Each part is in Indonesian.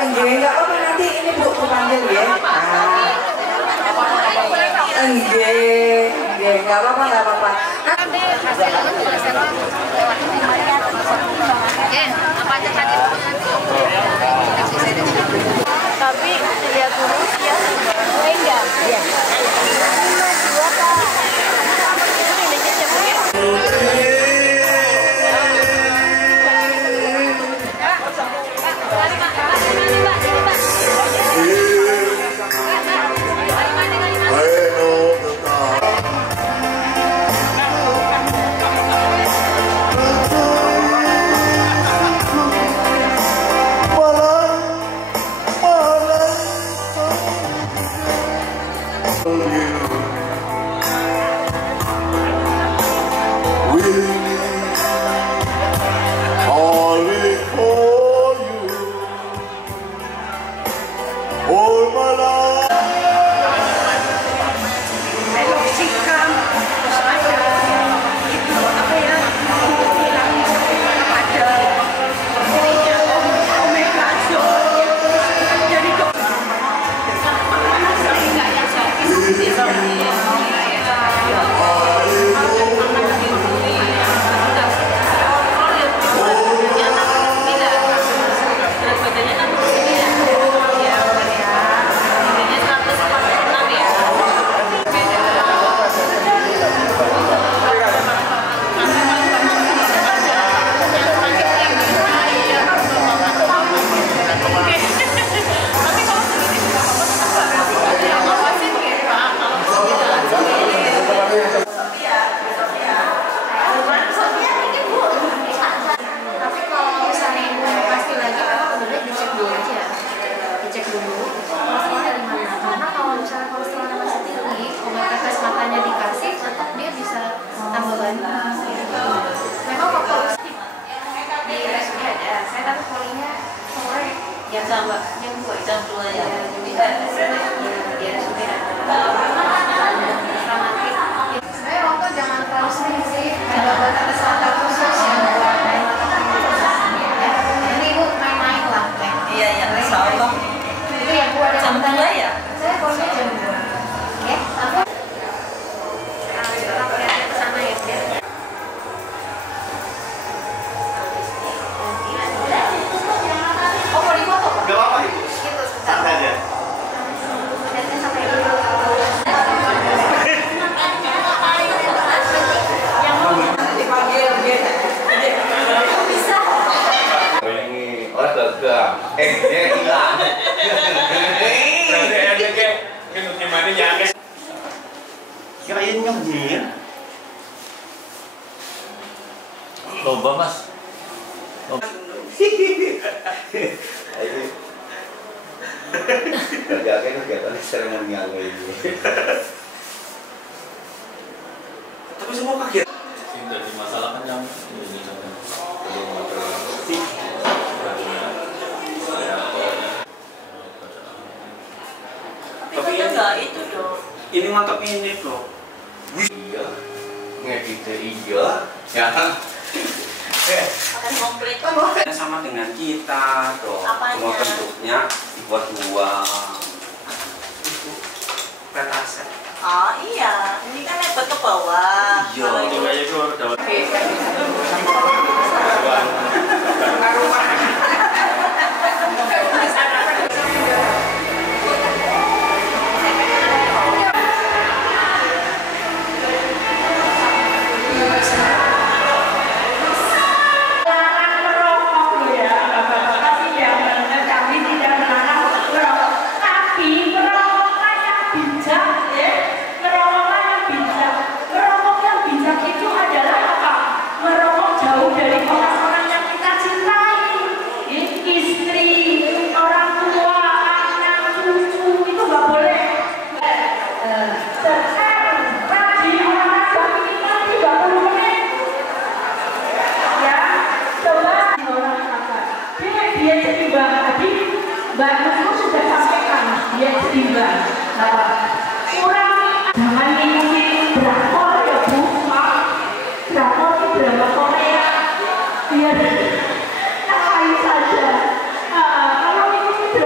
Enggak apa-apa, nanti ini Bu panggil ya. Enggak apa-apa. Tapi lihat dulu ya. Enggak. Iya. Yang sama, yang buat jam 2 ya. Sebenarnya waktu jangan terlalu sering sih. Ada obat kesehatan khusus yang buat ini Bu main-main lah. Iya, insya Allah. Itu yang Bu ada Jam 2 ya? Saya pokoknya jam 2. Oke, aku lihat ke sana ya. Oh, mau dipoto? Gak apa-apa itu. Gitu, Santai aja. Lihatnya sampai dulu. Oh, gagal. Dia hilang. Kirain nyemir. Lomba Mas. Kerjakan kegiatan seremonial ini. Tapi semua kaget. Tidak dimasalahkan yang ini belum ada Tapi kan enggak itu dong. Ini mantap ini bro. Iya. Ngedit iya. Ya. Akan komplit. Sama dengan kita dong. Apanya? Semua bentuknya dibuat dua. Petasan. Oh iya, ini kan lebar ke bawah. Iya. Kalau itu itu dapat Mbak Nusmu sudah sampaikan dia seimbang. Kurangi, jangan ngikuti drakor ya Bu. Drakor itu drama Korea. Biar nakain saja. Kalau ngikuti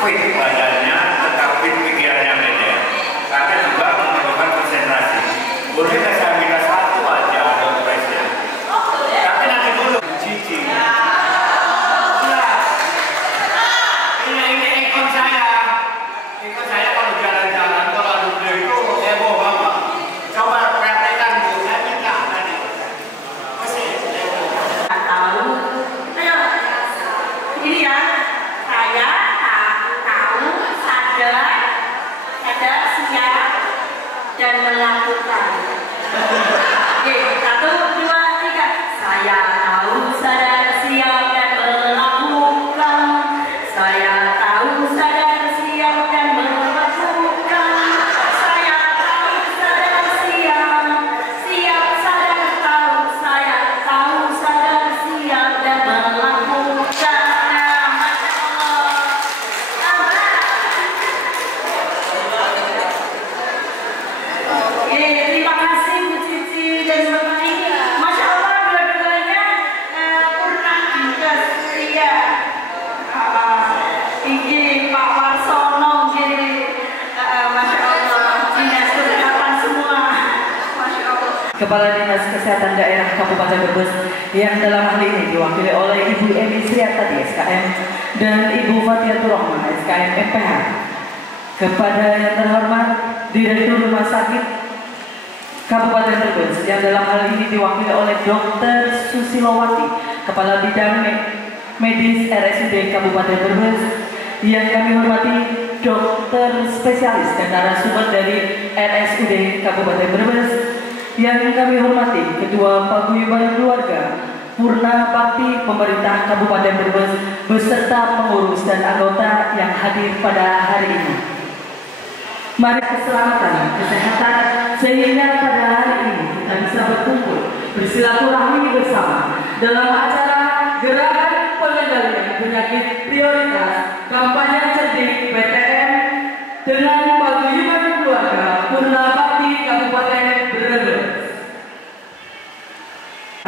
fit badannya, tetap fit pikirannya beda. Karena juga memerlukan konsentrasi. Boleh nggak saya minta satu aja doorpressnya? Tapi nanti dulu cici. Ini ikon saya. Ikon saya kalau jalan-jalan kalau ada itu heboh banget. Coba praktekkan Bu, saya minta tadi. Tahu. Ayo. Ini ya. Saya tahu, sadar, siap dan melakukan. Oke, 1, 2, 3. Saya tahu, sadar, siap dan melakukan. Saya tahu, sadar, siap dan melakukan. Saya tahu, sadar, siap, sadar, tahu. Saya tahu, sadar, siap dan melakukan. Oke, terima kasih Bu Cici dan Bapak ini. Masya Allah, dua-duanya purna dinas ya. Ini Pak Warsono, jadi Masya Allah, dinas kesehatan semua. Masya Allah. Kepala Dinas Kesehatan Daerah Kabupaten Brebes yang dalam hal ini diwakili oleh Ibu Emi Sriatadi SKM dan Ibu Fatiatur Rahman SKM MPH. Kepada yang terhormat Direktur Rumah Sakit Kabupaten Brebes yang dalam hal ini diwakili oleh Dr. Susilowati, Kepala Bidang Medis RSUD Kabupaten Brebes, yang kami hormati dokter spesialis dan narasumber dari RSUD Kabupaten Brebes, yang kami hormati Ketua Paguyuban Keluarga Purna Bakti Pemerintah Kabupaten Brebes beserta pengurus dan anggota yang hadir pada hari ini. Mari keselamatan, kesehatan, sehingga pada hari ini kita bisa berkumpul, bersilaturahmi bersama dalam acara Gerakan Pengendalian Penyakit Prioritas Kampanye Cerdik PTM dengan Paguyuban Keluarga Purna Bakti Kabupaten Brebes.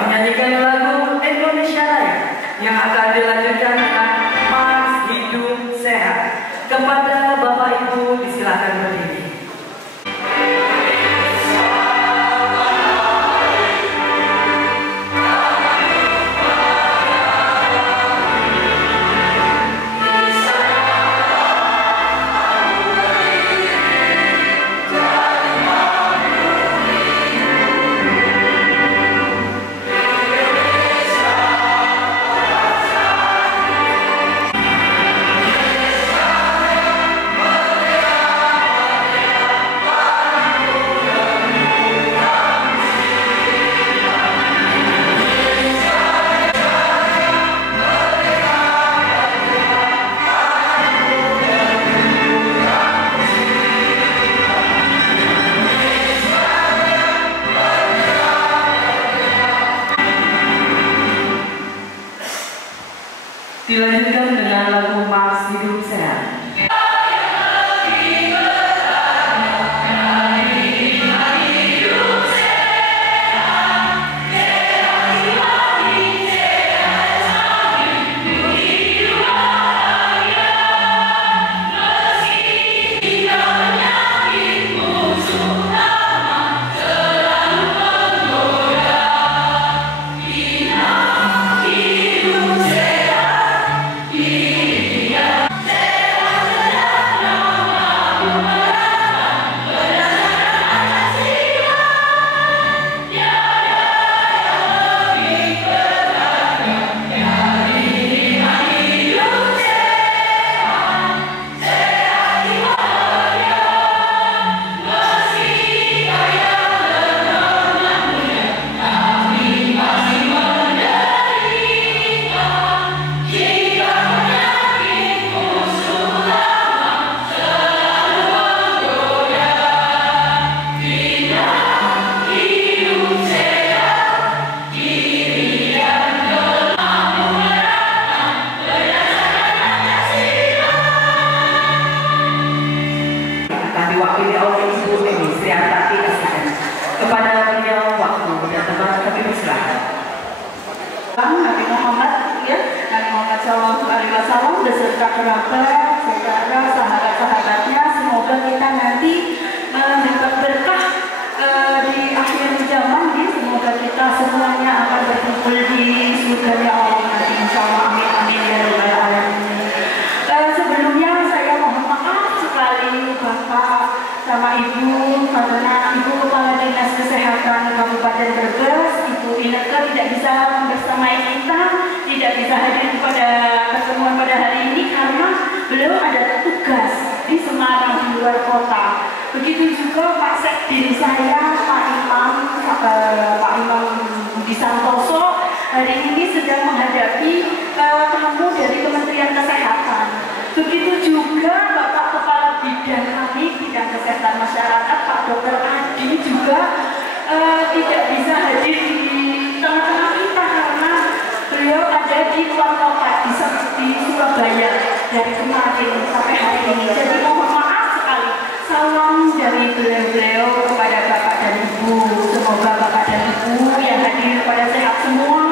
Menyanyikan lagu Indonesia Raya yang akan dilanjutkan dengan Mas Hidup Sehat. Kepada Bapak Ibu disilakan berdiri. Dilanjutkan dengan lagu Mas Hidup Sehat. Nabi Muhammad ya, Nabi Muhammad SAW beserta kerabat saudara, sahabat-sahabatnya, semoga kita nanti mendapat berkah di akhir zaman. Semoga kita semuanya akan berkumpul di surga ya Allah nanti, insyaallah. Amin amin ya rabbal alamin. Sebelumnya saya mohon maaf sekali Bapak sama Ibu, karena Ibu Kepala Dinas Kesehatan Kabupaten Brebes, Ibu Inneke, tidak bisa bersamai kita, tidak bisa hadir pada pertemuan pada hari ini karena beliau ada tugas di Semarang, di luar kota. Begitu juga Pak Sekdin saya, Pak Imam Budi Santoso, hari ini sedang menghadapi tamu dari Kementerian Kesehatan. Begitu juga Bapak Kepala Bidang kami, Bidang Kesehatan Masyarakat, Pak Dr. Adi juga tidak bisa hadir di tengah-tengah kita karena beliau ada di luar kota di Surabaya dari kemarin sampai hari ini. Jadi mohon maaf sekali. Salam dari beliau kepada Bapak dan Ibu. Semoga Bapak dan Ibu yang hadir pada sehat semua,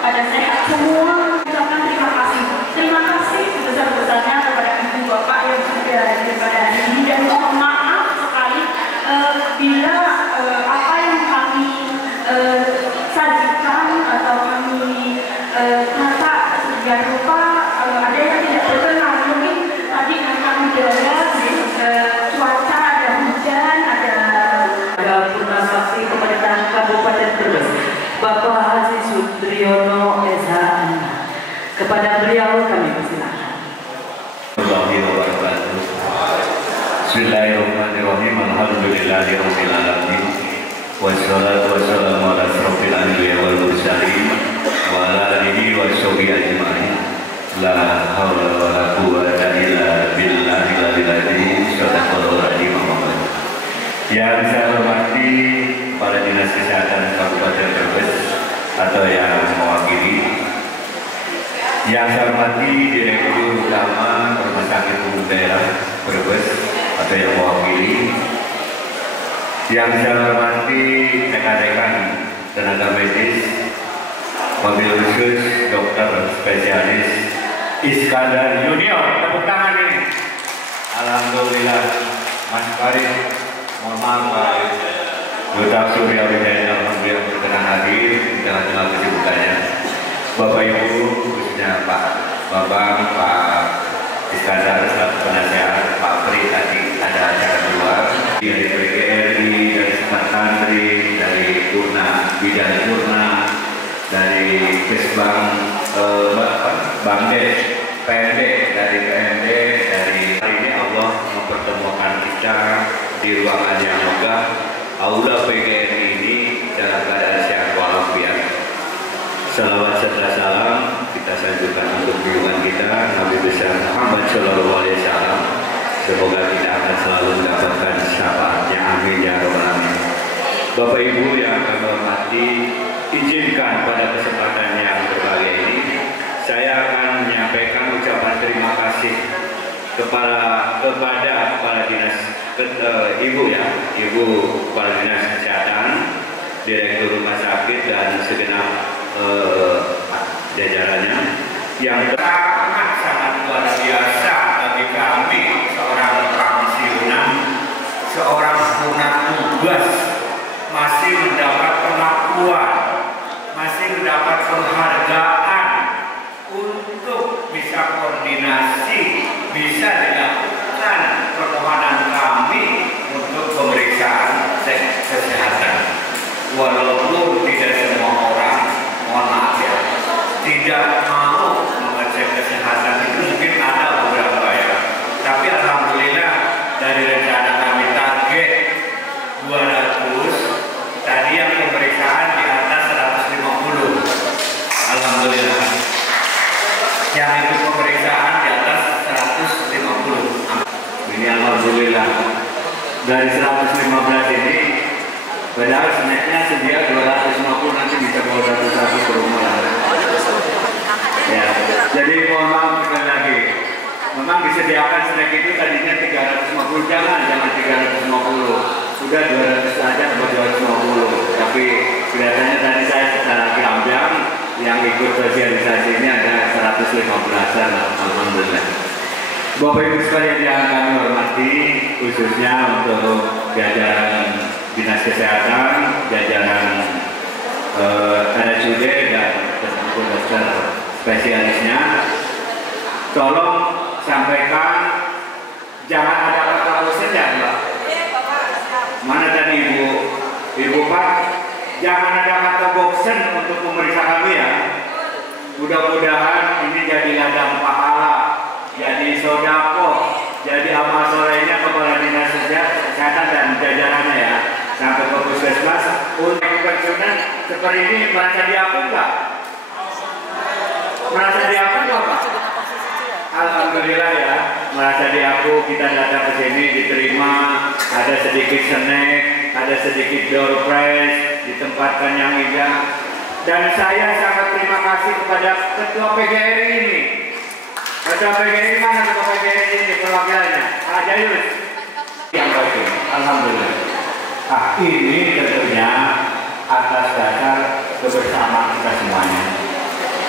pada sehat semua. Ucapkan terima kasih. Terima kasih sebesar-besarnya kepada Ibu Bapak yang sudah hadir pada hari ini, dan mohon maaf sekali bila apa yang kami sajikan atau kami kata sedemikian rupa ada yang tidak berkenan. Mungkin tadi karena udara, cuaca, ada hujan, ada Purna Sakti Pemerintahan Kabupaten Brebes, Bapak Haji Sudriono SH. Kepada beliau kami persilakan. Bismillahirrahmanirrahim. Alhamdulillahirabbil alamin. Wassalatu wassalamu ala asyrofil anbiya'i wal mursalin wa ala alihi washabihi ajmain. La haula wala quwwata illa billahil aliyil azim. Shadaqallahu alazim. Yang saya hormati Kepala Dinas Kesehatan Kabupaten Brebes atau yang mewakili, yang saya hormati Direktur Utama Rumah Sakit Umum Daerah Brebes atau yang mewakili, yang saya hormati rekan-rekan tenaga medis, mobil khusus dokter spesialis Iskandar Junior, tepuk tangan ini. Alhamdulillah, Mas Farid, mohon maaf Pak Duta Surya Wijaya, alhamdulillah berkenan hadir di tengah-tengah kesibukannya. Bapak Ibu, khususnya Pak Babang, Pak Iskandar selaku penasehat, Pak Pri tadi ada acara luar dari PGRI, dari Smart Country, dari Bidang Purna, dari Kesbang Bangdes, PMD, dari PMD, dari hari ini Allah mempertemukan kita di ruangan yang megah, aula PGRI ini dalam keadaan sehat walafiat. Salawat serta salam kita sanjurkan untuk junjungan kita Nabi besar Muhammad Shallallahu Alaihi Wasallam. Semoga kita akan selalu mendapatkan syafaatnya. Amin ya rabbal alamin. Bapak Ibu yang kami hormati, izinkan pada kesempatan yang berbahagia ini saya akan menyampaikan ucapan terima kasih kepada Kepala Dinas Ibu Kepala Dinas Kesehatan, Direktur Rumah Sakit dan segenap jajarannya yang sangat luar biasa bagi kami, seorang pensiunan, seorang tugas masih mendapat pengakuan, masih mendapat penghargaan untuk bisa koordinasi, bisa dilakukan permohonan kami untuk pemeriksaan kesehatan. Walaupun tidak semua orang, mohon maaf ya, tidak mau mengecek kesehatan, itu mungkin ada beberapa ya. Tapi alhamdulillah dari rencana kami target 200, tadi yang pemeriksaan di atas 150. Alhamdulillah. Yang itu pemeriksaan di atas 150. Ini alhamdulillah. Dari 115 ini padahal snacknya sedia 250, nanti bisa bawa satu-satu ke rumah. Ya, jadi mohon maaf sekali lagi. Memang disediakan snack itu tadinya 350, jangan 350. Sudah 200 saja atau 250. Tapi kelihatannya tadi saya secara gamblang yang ikut sosialisasi ini ada 115-an, alhamdulillah. Bapak Ibu sekalian yang kami hormati, khususnya untuk jajaran Dinas Kesehatan, jajaran RSUD dan tentu dokter spesialisnya, tolong sampaikan jangan ada kata bosan ya Mbak. Mana tadi Ibu Pak, jangan ada kata bosan untuk pemeriksa kami ya. Mudah-mudahan ini jadi ladang pahala, jadi sodako, jadi amal solehnya Kepala Dinas Kesehatan dan jajarannya ya, sampai ke puskesmas. Untuk konsumen seperti ini merasa diakui nggak? Merasa diakui nggak Pak? Alhamdulillah ya, merasa diakui. Kita datang ke sini diterima, ada sedikit snack, ada sedikit door prize, ditempatkan yang indah. Dan saya sangat terima kasih kepada Ketua PGRI ini. Ketua PGRI mana Ketua PGRI ini perwakilannya? Pak Jayus. Yang baik, alhamdulillah. Ini tentunya atas dasar kebersamaan kita semuanya.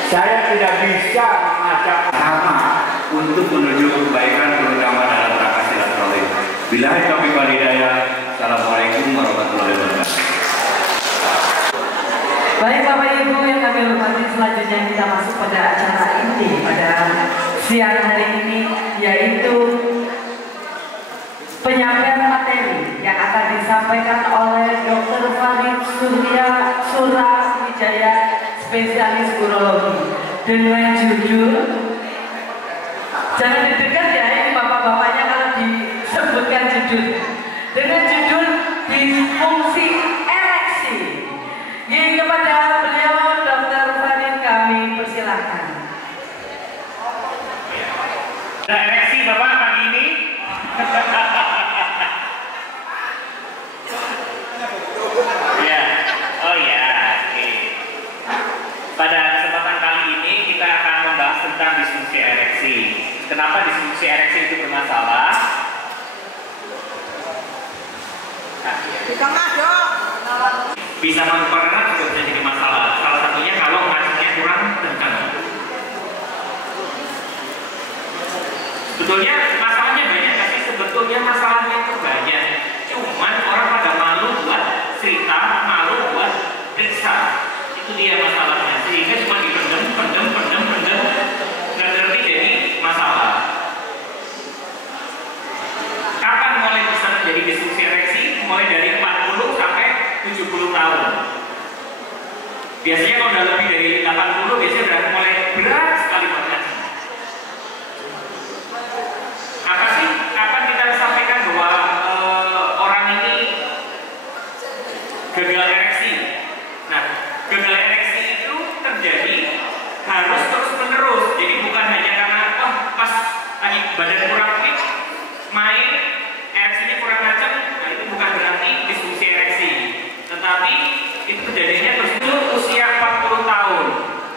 Saya tidak bisa mengajak sama untuk menuju kebaikan terutama dalam rangka silaturahim. Billahi taufiq wal hidayah. Assalamualaikum warahmatullahi wabarakatuh. Baik Bapak Ibu yang kami hormati, selanjutnya kita masuk pada acara inti pada siang hari ini, yaitu penyampaian materi yang akan disampaikan oleh Dr. Farid Surawijaya, spesialis urologi, dengan judul, jangan didengar ya ini bapak-bapaknya kalau disebutkan judul, dengan judul disfungsi ereksi. Yang kepada beliau Dr. Farid kami persilahkan. Ada ereksi Bapak pagi ini? Ya, oh ya, oke. Pada kesempatan kali ini kita akan membahas tentang disfungsi ereksi. Kenapa disfungsi ereksi itu bermasalah? Di tengah dong. Bisa menyebabkan juga bisa jadi masalah. Salah satunya kalau maksudnya kurang kencang. Sebetulnya masalahnya banyak, tapi sebetulnya masalahnya itu banyak. Cuman orang pada malu buat cerita, malu buat periksa. Itu dia masalahnya. Sehingga cuma dipendem, nggak ngerti jadi masalah. Kapan mulai bisa menjadi disfungsi ereksi? Mulai dari 40 sampai 70 tahun. Biasanya kalau udah lebih dari 80 biasanya udah mulai berat sekali banget. Apa sih? Kapan kita sampaikan bahwa orang ini gagal ereksi? Nah, gagal ereksi itu terjadi harus terus menerus. Jadi bukan hanya karena pas lagi badan kurang fit, main ereksinya kurang kencang, nah itu bukan berarti disfungsi ereksi. Tetapi itu kejadiannya terus usia 40 tahun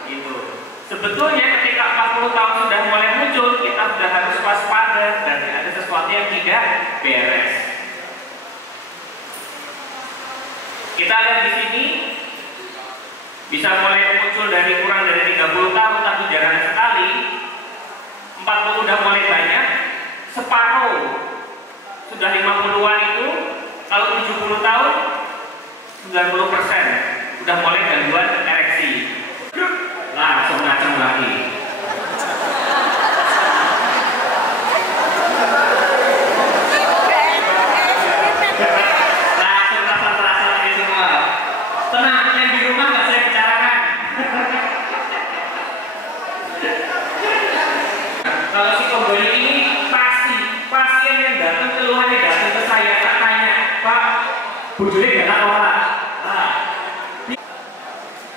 gitu. Sebetulnya ketika 40 tahun sudah mulai muncul, kita sudah harus waspada dan ada sesuatu yang tidak beres. Kita lihat di sini bisa mulai muncul dari kurang dari 30 tahun tapi jarang sekali. 40 udah mulai banyak, separuh sudah 50-an itu, kalau 70 tahun 90% sudah mulai gangguan ereksi. Langsung ngaceng lagi. Langsung rasa-rasa lagi semua. Tenang, yang di rumah nggak saya bicarakan. Kalau si pembeli ini pasti pasien yang datang keluhannya datang ke saya, tak tanya, Pak, bujurnya gak orang.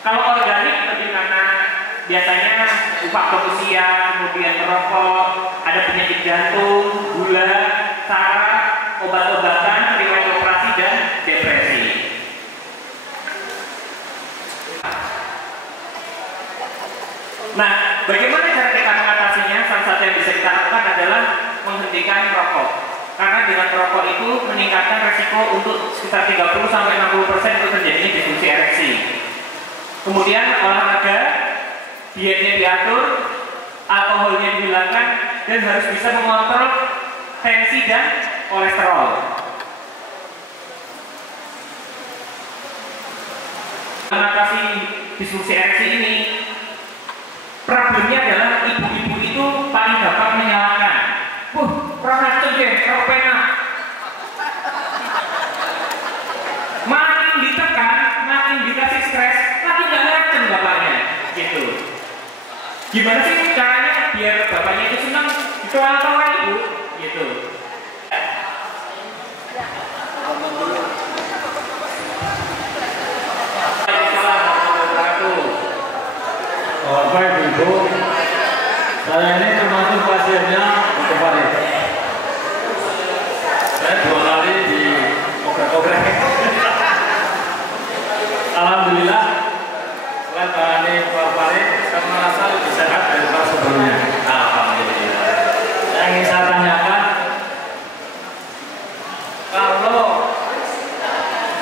Kalau organik lebih karena biasanya faktor usia, kemudian merokok, ada penyakit jantung, gula, saraf, obat-obatan, riwayat operasi dan depresi. Nah, bagaimana cara kita mengatasinya? Salah satu yang bisa kita lakukan adalah menghentikan rokok. Karena dengan rokok itu meningkatkan resiko untuk sekitar 30-60% untuk terjadinya disfungsi ereksi. Kemudian olahraga, dietnya diatur, alkoholnya dihilangkan, dan harus bisa mengontrol tensi dan kolesterol. Mengatasi disfungsi ereksi ini, problemnya adalah ibu-ibu itu paling gampang menyalahkan. Kurang ajar deh, kurang penak. Makin ditekan, makin dikasih stres, makin gak ngacem bapaknya, gitu. Gimana sih caranya biar bapaknya itu senang dikawal-kawal ibu, gitu. Baik Ibu, saya ini termasuk pasiennya kemarin. Saya 2 kali di oprek-oprek. Alhamdulillah, setelah tangani kemarin, saya merasa lebih sehat daripada sebelumnya. Alhamdulillah. Yang ingin saya tanyakan, kalau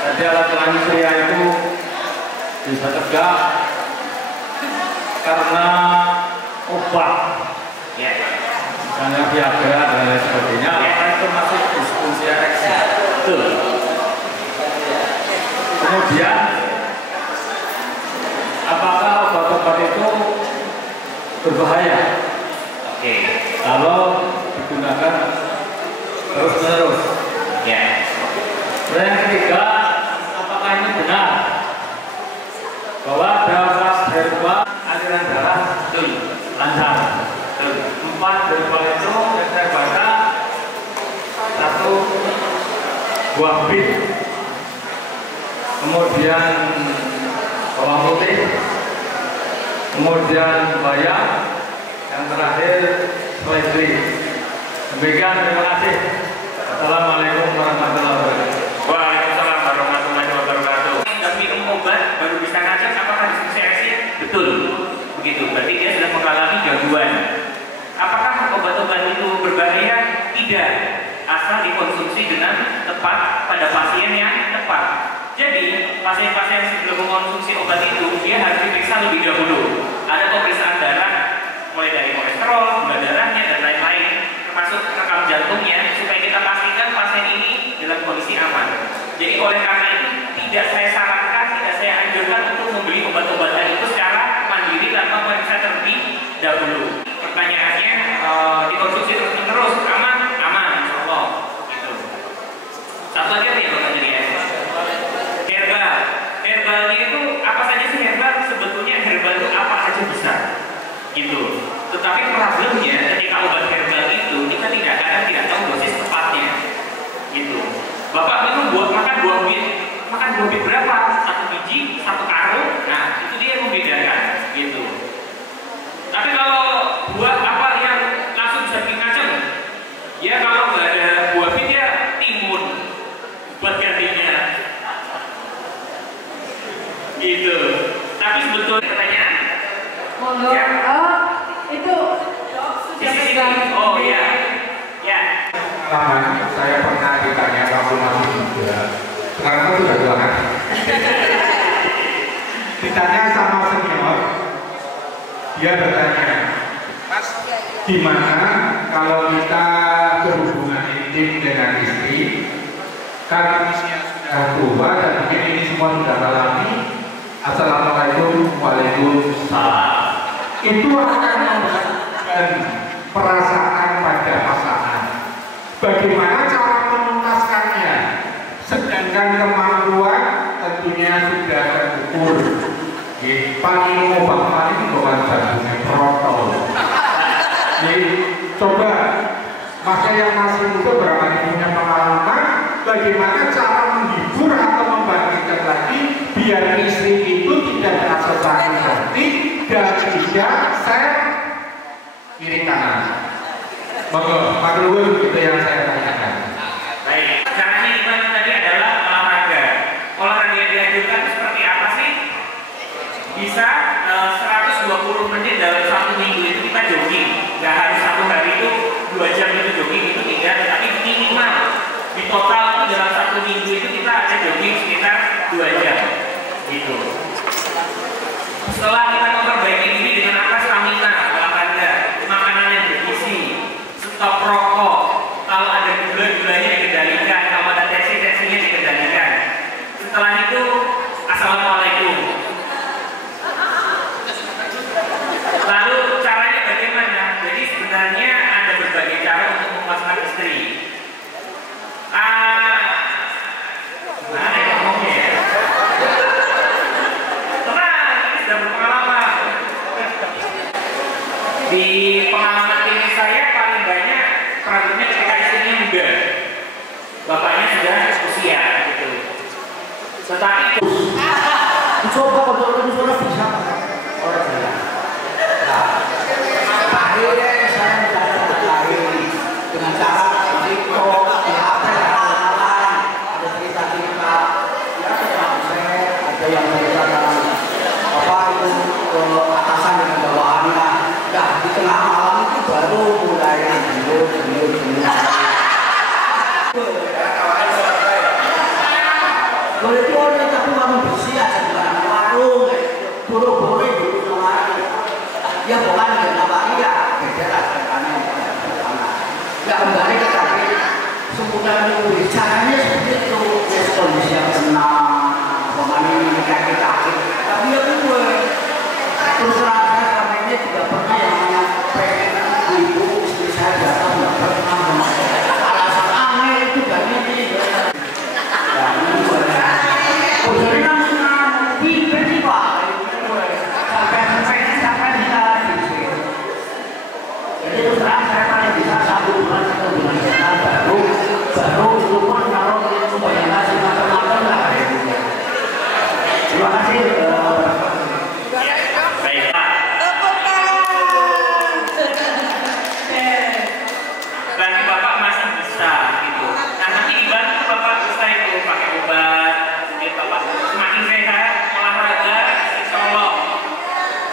jadi alat kelamin pria itu bisa tegak karena obat, Ya. misalnya Viagra dan lain sebagainya, itu masih disfungsi ereksi. Betul. Kemudian, apakah obat-obat itu berbahaya Oke. kalau digunakan terus-menerus? Ya. Dan yang ketiga, apakah ini benar bahwa ada obat herbal aliran darah lancar? 4 herbal itu yang saya baca, 1 buah bit, kemudian bawang putih, kemudian bayam, yang terakhir seledri. Demikian, terima kasih. Assalamualaikum warahmatullahi wabarakatuh. Waalaikumsalam warahmatullahi wabarakatuh. Tidak minum obat baru bisa ngajak, apakah disfungsi ereksi? Betul. Begitu. Berarti dia sudah mengalami gangguan. Apakah obat-obat itu berbahaya? Tidak. Asal dikonsumsi dengan tepat pada pasien yang tepat. Jadi, pasien-pasien yang sebelum mengonsumsi obat itu, dia harus diperiksa lebih dahulu. Ada pemeriksaan darah, mulai dari kolesterol, gula darahnya, dan lain-lain, termasuk rekam jantungnya, supaya kita pastikan pasien ini dalam kondisi aman. Jadi, oleh karena itu, tidak saya sarankan, tidak saya anjurkan untuk membeli obat-obatan itu secara mandiri tanpa periksa terlebih dahulu. Pertanyaannya, dikonsumsi terus-menerus, aman? Aman, insya Allah. Gitu. Satu lagi apa ya pertanyaannya? Herbal. Herbalnya itu apa saja sih herbal? Sebetulnya herbal itu apa saja bisa. Gitu. Tetapi problemnya ketika obat herbal itu kita kadang tidak tahu dosis tepatnya. Gitu. Bapak minum makan buah bit berapa? 1 biji, 1 karung. Nah, itu dia membedakan. Gitu. Tapi kalau buah apa yang langsung bisa bikin ngacem? Ya kalau nggak ada buah bit ya timun buat gantinya. Gitu. Tapi sebetulnya pertanyaan. Ya. Itu Di sini. Oh iya. Ya. Lama saya pernah ditanya kamu masih muda. Sekarang kan sudah tua kan? Ditanya sama senior, dia bertanya, Mas, gimana kalau kita berhubungan intim dengan istri? Kan usia sudah tua dan mungkin ini semua sudah alami. Assalamualaikum, waalaikumsalam. Itu akan memberikan perasaan pada pasangan. Bagaimana cara menuntaskannya? Sedangkan kemampuan tentunya sudah terukur. Paling obat paling bukan jantungnya protol. Jadi coba maka yang masih muda barangkali punya pengalaman bagaimana cara menghibur atau membangkitkan lagi biar istri itu tidak merasa sakit hati dan tidak share kiri kanan. Monggo, Pak Luhur, itu yang saya tanyakan. Baik, caranya gimana tadi adalah olahraga. Olahraga yang dianjurkan seperti apa sih? Bisa 120 menit dalam 1 minggu itu kita jogging. Gak harus 1 hari itu 2 jam itu jogging, itu tidak, tapi minimal di total itu dalam 1 minggu itu kita ada jogging sekitar 2 jam. Gitu. Setelah kita memperbaiki diri dengan apa? Stamina, olahraga, makanan yang bergizi, Di pengalaman klinis saya paling banyak problemnya ketika istrinya muda, bapaknya sudah usia gitu. Tetapi coba kalau sudah bisa orang saya. Nah, akhirnya saya mendapat lahir dengan cara itu apa ada cerita-cerita ya saya ada yang menceritakan apa itu atasan dengan bawahannya. Nah di tengah malam itu baru mulai jenuh. Boleh boleh tapi kamu bersih aja di warung, buru-buru dulu kemarin. Ya bukan kenapa iya, beda lah caranya. Nggak kembali ke tapi sempurna dulu. Caranya seperti itu, kondisi yang tenang, pemani kaki-kaki. Tapi ya gue terus terang saya selama ini tidak pernah yang namanya pengen ibu istri saya datang nggak pernah. Alasan aneh itu gak ini. Ya ini gue. Jadi namanya bibir sih pak, sampai bisa bibir. Jadi terus terang saya paling bisa 1 bulan 1 bulan baru itu pun kalau supaya ngasih macam-macam lah. Terima kasih. baiklah. Berarti bapak masih bisa gitu. Nah nanti dibantu bapak bisa itu pakai obat. Bapak semakin sehat, olahraga, insya Allah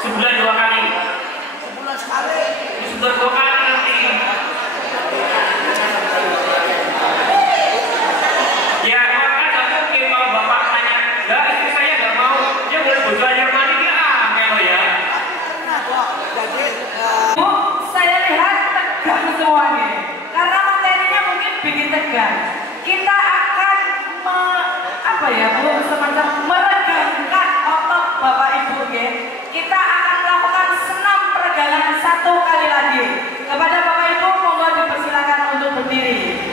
sebulan 2 kali. Sebulan sekali. Sebulan 2 kali nanti. Ya maka nggak mungkin kalau bapak tanya, lah istri saya nggak mau, dia boleh belajar mandi dia angel ya. Bu, saya lihat tegang semuanya. Karena materinya mungkin bikin tegang. Kita akan semacam meregangkan otot Bapak Ibu ya. Kita akan melakukan senam peregangan 1 kali lagi. Kepada Bapak Ibu mohon dipersilakan untuk berdiri.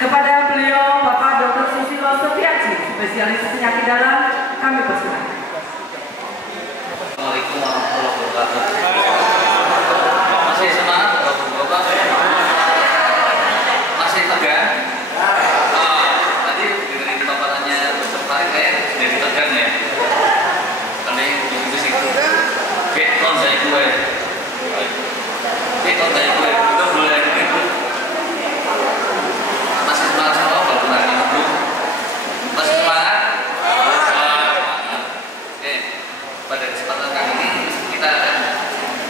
Kepada beliau Bapak Dr. Susilo Setiaji, spesialis penyakit dalam, kami persilakan. Assalamualaikum warahmatullahi wabarakatuh. Masih semangat Bapak? Masih tegang? Tadi dengerin paparannya tertarik kayak jadi tegang ya. Karena yang begitu sih. Oke, non saya gue. Oh nggak ibu ya, itu boleh. Masih semangat semua walaupun hari ibu. Masih semangat? Oke, pada kesempatan kali ini kita akan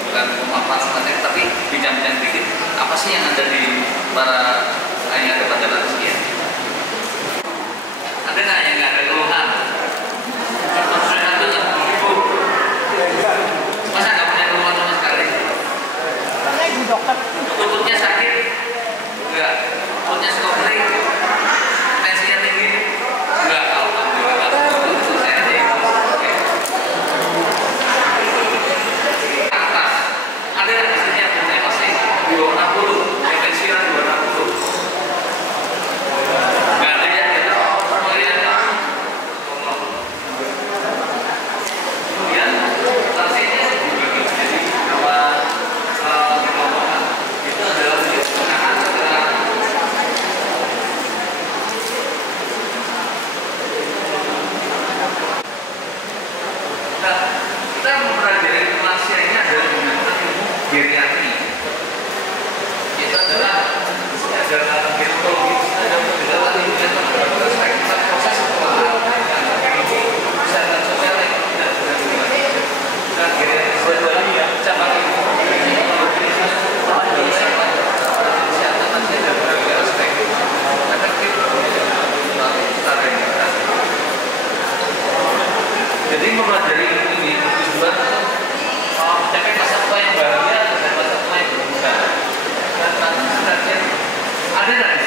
bukan pemaparan materi tapi bincang-bincang sedikit. Apa sih yang ada di para yang ada pada lansia? Ada nggak yang nggak ada keluhan? Masa nggak punya keluhan sama sekali? Karena ibu dokter. Lututnya sakit? Enggak. Lututnya skopling? Tensinya tinggi? Enggak. Alhamdulillah. Saya ada yang atas. Ada yang hasilnya punya masih 260, yang tensinya 260. Enggak ada yang kita melihat. Kemudian tensinya juga jadi awal itu adalah penggunaan setelah nah, kita mempelajari lansia ini adalah menggunakan ilmu geriatri. Itu adalah ajaran gerontologi, ada penjelasan yang memperspektifkan proses keuangan kesehatan sosial yang tidak berguna. Dan geriatri adalah cabang ilmu kesehatan masih ada berbagai aspek efektif cara yang kita. Jadi mempelajari ilmu ini tujuan untuk mencapai masa tua yang bahagia dan masa tua yang berguna. Dan nanti selanjutnya ada nggak